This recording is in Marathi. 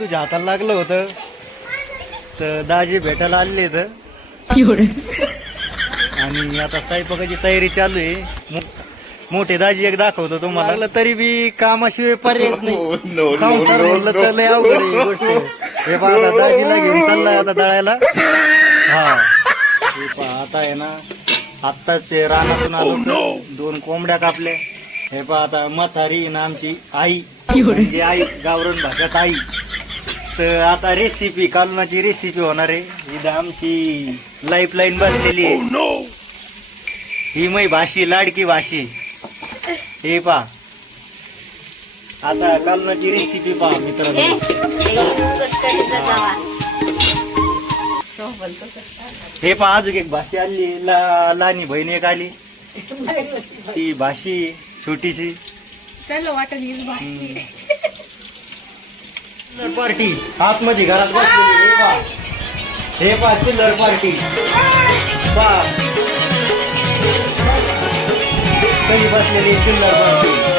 तुझ्या हाताला लागलं होतं. तर दाजी भेटायला आलेले तर आणि आता स्वयंपाकाची तयारी चालू आहे. मोठे दाजी एक दाखवतो तुम्हाला. लागलं तरी बी कामाशिवाय पर्याय नाही. संसार म्हणलं तर लय अवघड आहे ही गोष्ट. हे पहा आता दाजीला घेऊन चाललाय आता दळायला. हा. हे पहा आता आहे ना आत्ताच रानातून आलो. होतो. दोन कोंबड्या कापल्या. हे पहा आता म्हातारी ना आमची आई. म्हणजे आई गावरण भाषात आई. तर आता रेसिपी कालनाची रेसिपी होणार आहे. इथं आमची लाईफ लाईन बसलेली आहे. ही मै भाषी लाडकी भाषी. हे पा आता कालनाची रेसिपी पहा मित्रांनो. हे पहा अजून एक भाषी आली. ला लहानी बहीण एक आली. ती भाषी छोटीशी. वाटत चिल्लर पार्टी. आतमध्ये घरात बसलेली हे पा हे पा चिल्लर पार्टी. बा कधी बसलेली चिल्लर पार्टी?